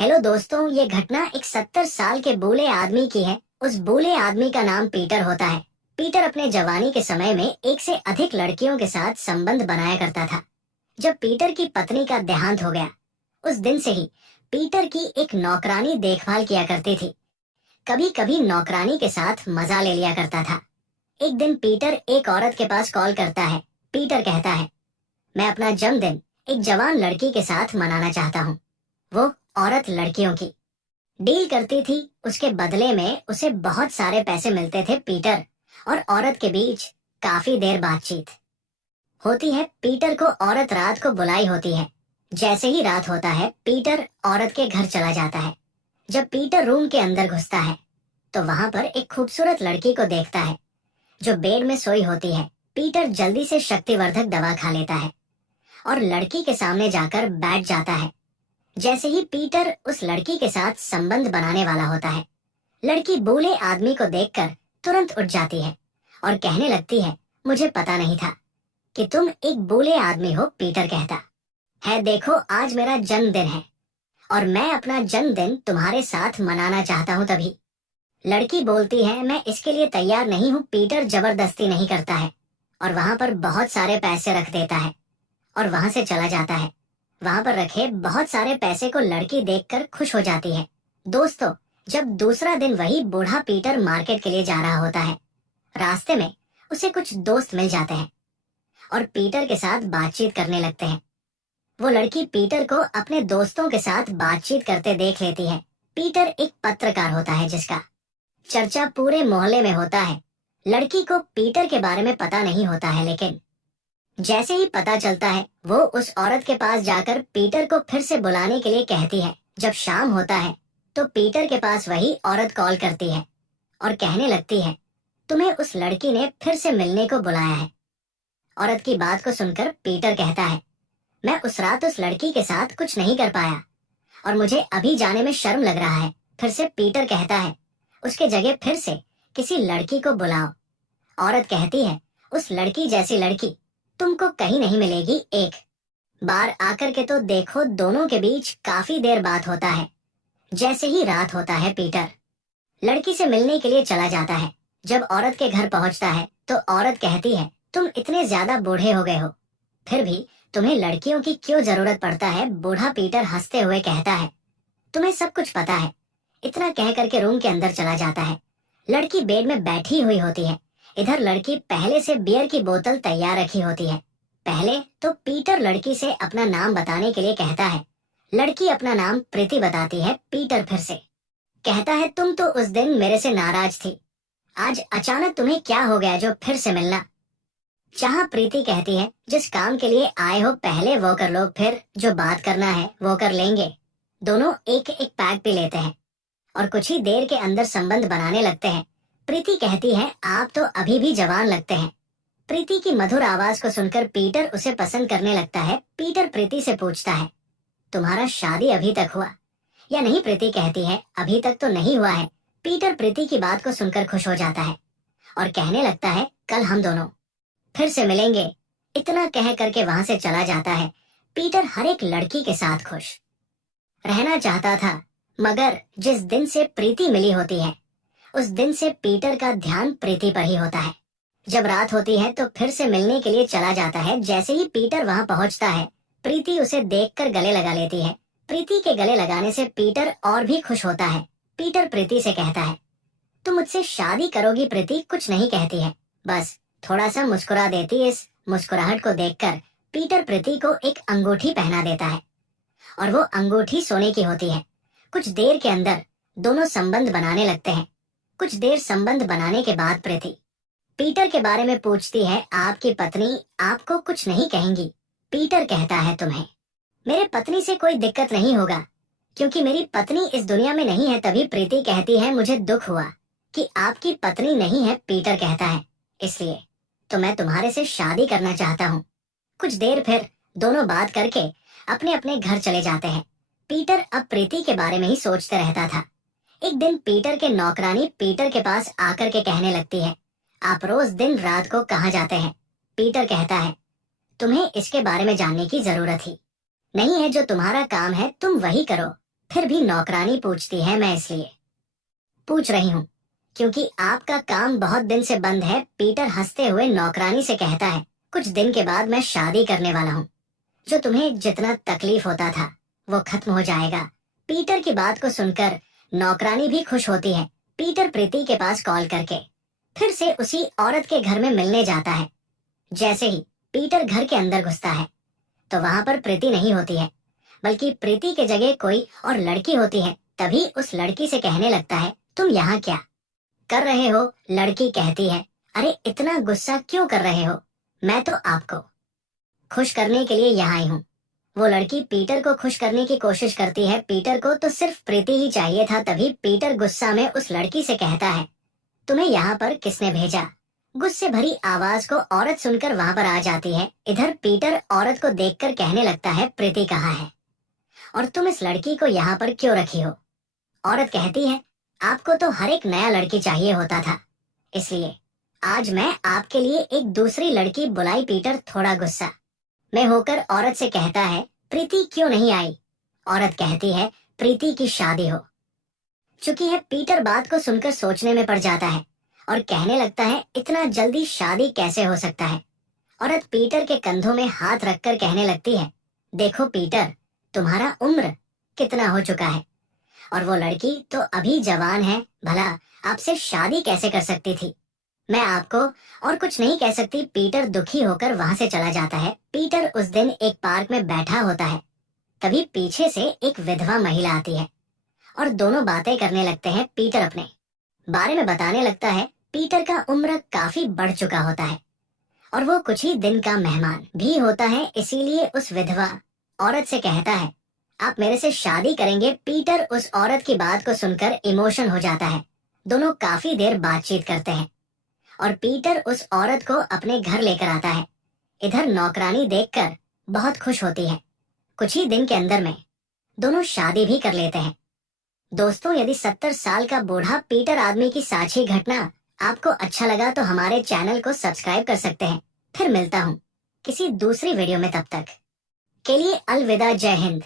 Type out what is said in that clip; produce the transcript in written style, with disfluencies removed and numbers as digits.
Hello दोस्तों, ये घटना एक 70 साल के बूढ़े आदमी की है। उस बूढ़े आदमी का नाम पीटर होता है। पीटर अपने जवानी के समय में एक से अधिक लड़कियों के साथ संबंध बनाया करता था। जब पीटर की पत्नी का देहांत हो गया, उस दिन से ही पीटर की एक नौकरानी देखभाल किया करती थी। कभी कभी नौकरानी के साथ मजा ले लिया करता था। एक दिन पीटर एक औरत के पास कॉल करता है। पीटर कहता है, मैं अपना जन्मदिन एक जवान लड़की के साथ मनाना चाहता हूँ। वो औरत लड़कियों की डील करती थी। उसके बदले में उसे बहुत सारे पैसे मिलते थे। पीटर और औरत के बीच काफी देर बातचीत होती है। पीटर को औरत रात को बुलाई होती है। जैसे ही रात होता है, पीटर औरत के घर चला जाता है। जब पीटर रूम के अंदर घुसता है तो वहां पर एक खूबसूरत लड़की को देखता है जो बेड में सोई होती है। पीटर जल्दी से शक्तिवर्धक दवा खा लेता है और लड़की के सामने जाकर बैठ जाता है। जैसे ही पीटर उस लड़की के साथ संबंध बनाने वाला होता है, लड़की बूढ़े आदमी को देखकर तुरंत उठ जाती है और कहने लगती है, मुझे पता नहीं था कि तुम एक बूढ़े आदमी हो। पीटर कहता है, देखो आज मेरा जन्मदिन है और मैं अपना जन्मदिन तुम्हारे साथ मनाना चाहता हूँ। तभी लड़की बोलती है, मैं इसके लिए तैयार नहीं हूँ। पीटर जबरदस्ती नहीं करता है और वहां पर बहुत सारे पैसे रख देता है और वहां से चला जाता है। वहां पर रखे बहुत सारे पैसे को लड़की देखकर खुश हो जाती है। दोस्तों, जब दूसरा दिन वही बूढ़ा पीटर मार्केट के लिए जा रहा होता है, रास्ते में उसे कुछ दोस्त मिल जाते हैं और पीटर के साथ बातचीत करने लगते हैं। वो लड़की पीटर को अपने दोस्तों के साथ बातचीत करते देख लेती है। पीटर एक पत्रकार होता है जिसका चर्चा पूरे मोहल्ले में होता है। लड़की को पीटर के बारे में पता नहीं होता है, लेकिन जैसे ही पता चलता है, वो उस औरत के पास जाकर पीटर को फिर से बुलाने के लिए कहती है। जब शाम होता है तो पीटर के पास वही औरत कॉल करती है और कहने लगती है, तुम्हें उस लड़की ने फिर से मिलने को बुलाया है। औरत की बात को सुनकर पीटर कहता है, मैं उस रात उस लड़की के साथ कुछ नहीं कर पाया और मुझे अभी जाने में शर्म लग रहा है। फिर से पीटर कहता है, उसके जगह फिर से किसी लड़की को बुलाओ। औरत कहती है, उस लड़की जैसी लड़की तुमको कहीं नहीं मिलेगी। एक बार आकर के तो देखो। दोनों के बीच काफी देर बात होता है। जैसे ही रात होता है, पीटर लड़की से मिलने के लिए चला जाता है। जब औरत के घर पहुंचता है तो औरत कहती है, तुम इतने ज्यादा बूढ़े हो गए हो, फिर भी तुम्हें लड़कियों की क्यों जरूरत पड़ता है। बूढ़ा पीटर हंसते हुए कहता है, तुम्हें सब कुछ पता है। इतना कह करके रूम के अंदर चला जाता है। लड़की बेड में बैठी हुई होती है। इधर लड़की पहले से बियर की बोतल तैयार रखी होती है। पहले तो पीटर लड़की से अपना नाम बताने के लिए कहता है। लड़की अपना नाम प्रीति बताती है। पीटर फिर से कहता है, तुम तो उस दिन मेरे से नाराज थी, आज अचानक तुम्हें क्या हो गया जो फिर से मिलना। जहाँ प्रीति कहती है, जिस काम के लिए आए हो पहले वो कर लो, फिर जो बात करना है वो कर लेंगे। दोनों एक एक पैक पी लेते हैं और कुछ ही देर के अंदर संबंध बनाने लगते हैं। प्रीति कहती है, आप तो अभी भी जवान लगते हैं। प्रीति की मधुर आवाज को सुनकर पीटर उसे पसंद करने लगता है। पीटर प्रीति से पूछता है, तुम्हारा शादी अभी तक हुआ या नहीं। प्रीति कहती है, अभी तक तो नहीं हुआ है। पीटर प्रीति की बात को सुनकर खुश हो जाता है और कहने लगता है, कल हम दोनों फिर से मिलेंगे। इतना कह करके वहां से चला जाता है। पीटर हर एक लड़की के साथ खुश रहना चाहता था, मगर जिस दिन से प्रीति मिली होती है उस दिन से पीटर का ध्यान प्रीति पर ही होता है। जब रात होती है तो फिर से मिलने के लिए चला जाता है। जैसे ही पीटर वहां पहुंचता है, प्रीति उसे देखकर गले लगा लेती है। प्रीति के गले लगाने से पीटर और भी खुश होता है। पीटर प्रीति से कहता है, तुम मुझसे शादी करोगी। प्रीति कुछ नहीं कहती है, बस थोड़ा सा मुस्कुरा देती। इस मुस्कुराहट को देखकर पीटर प्रीति को एक अंगूठी पहना देता है और वो अंगूठी सोने की होती है। कुछ देर के अंदर दोनों संबंध बनाने लगते हैं। कुछ देर संबंध बनाने के बाद प्रीति पीटर के बारे में पूछती है, आपकी पत्नी आपको कुछ नहीं कहेंगी। पीटर कहता है, तुम्हें मेरे पत्नी से कोई दिक्कत नहीं होगा क्योंकि मेरी पत्नी इस दुनिया में नहीं है। तभी प्रीति कहती है, मुझे दुख हुआ कि आपकी पत्नी नहीं है। पीटर कहता है, इसलिए तो मैं तुम्हारे से शादी करना चाहता हूँ। कुछ देर फिर दोनों बात करके अपने अपने घर चले जाते हैं। पीटर अब प्रीति के बारे में ही सोचते रहता था। एक दिन पीटर के नौकरानी पीटर के पास आकर के कहने लगती है, आप रोज दिन रात को कहाँ जाते हैं। पीटर कहता है, तुम्हें इसके बारे में जानने की जरूरत ही नहीं है। जो तुम्हारा काम है तुम वही करो। फिर भी नौकरानी पूछती है, मैं इसलिए पूछ रही हूँ क्योंकि आपका काम बहुत दिन से बंद है। पीटर हंसते हुए नौकरानी से कहता है, कुछ दिन के बाद मैं शादी करने वाला हूँ। जो तुम्हें जितना तकलीफ होता था वो खत्म हो जाएगा। पीटर की बात को सुनकर नौकरानी भी खुश होती है। पीटर प्रीति के पास कॉल करके फिर से उसी औरत के घर में मिलने जाता है। जैसे ही पीटर घर के अंदर घुसता है तो वहां पर प्रीति नहीं होती है, बल्कि प्रीति के जगह कोई और लड़की होती है। तभी उस लड़की से कहने लगता है, तुम यहाँ क्या कर रहे हो? लड़की कहती है, अरे इतना गुस्सा क्यों कर रहे हो? मैं तो आपको खुश करने के लिए यहाँ आई हूँ। वो लड़की पीटर को खुश करने की कोशिश करती है। पीटर को तो सिर्फ प्रीति ही चाहिए था। तभी पीटर गुस्सा में उस लड़की से कहता है, तुम्हें यहाँ पर किसने भेजा? गुस्से भरी आवाज को औरत सुनकर वहां पर आ जाती है। इधर पीटर औरत को देखकर कहने लगता है, प्रीति कहाँ है और तुम इस लड़की को यहाँ पर क्यों रखी हो? औरत कहती है, आपको तो हर एक नया लड़की चाहिए होता था, इसलिए आज मैं आपके लिए एक दूसरी लड़की बुलाई। पीटर थोड़ा गुस्सा में होकर औरत से कहता है, प्रीति क्यों नहीं आई? औरत कहती है, प्रीति की शादी हो चुकी है। पीटर बात को सुनकर सोचने में पड़ जाता है और कहने लगता है, इतना जल्दी शादी कैसे हो सकता है? औरत पीटर के कंधों में हाथ रखकर कहने लगती है, देखो पीटर, तुम्हारा उम्र कितना हो चुका है और वो लड़की तो अभी जवान है। भला आपसे शादी कैसे कर सकती थी? मैं आपको और कुछ नहीं कह सकती। पीटर दुखी होकर वहां से चला जाता है। पीटर उस दिन एक पार्क में बैठा होता है। तभी पीछे से एक विधवा महिला आती है और दोनों बातें करने लगते हैं। पीटर अपने बारे में बताने लगता है। पीटर का उम्र काफी बढ़ चुका होता है और वो कुछ ही दिन का मेहमान भी होता है। इसीलिए उस विधवा औरत से कहता है, आप मेरे से शादी करेंगे? पीटर उस औरत की बात को सुनकर इमोशन हो जाता है। दोनों काफी देर बातचीत करते हैं और पीटर उस औरत को अपने घर लेकर आता है। इधर नौकरानी देखकर बहुत खुश होती है। कुछ ही दिन के अंदर में दोनों शादी भी कर लेते हैं। दोस्तों, यदि 70 साल का बूढ़ा पीटर आदमी की साक्षी घटना आपको अच्छा लगा तो हमारे चैनल को सब्सक्राइब कर सकते हैं। फिर मिलता हूँ किसी दूसरी वीडियो में। तब तक के लिए अलविदा। जय हिंद।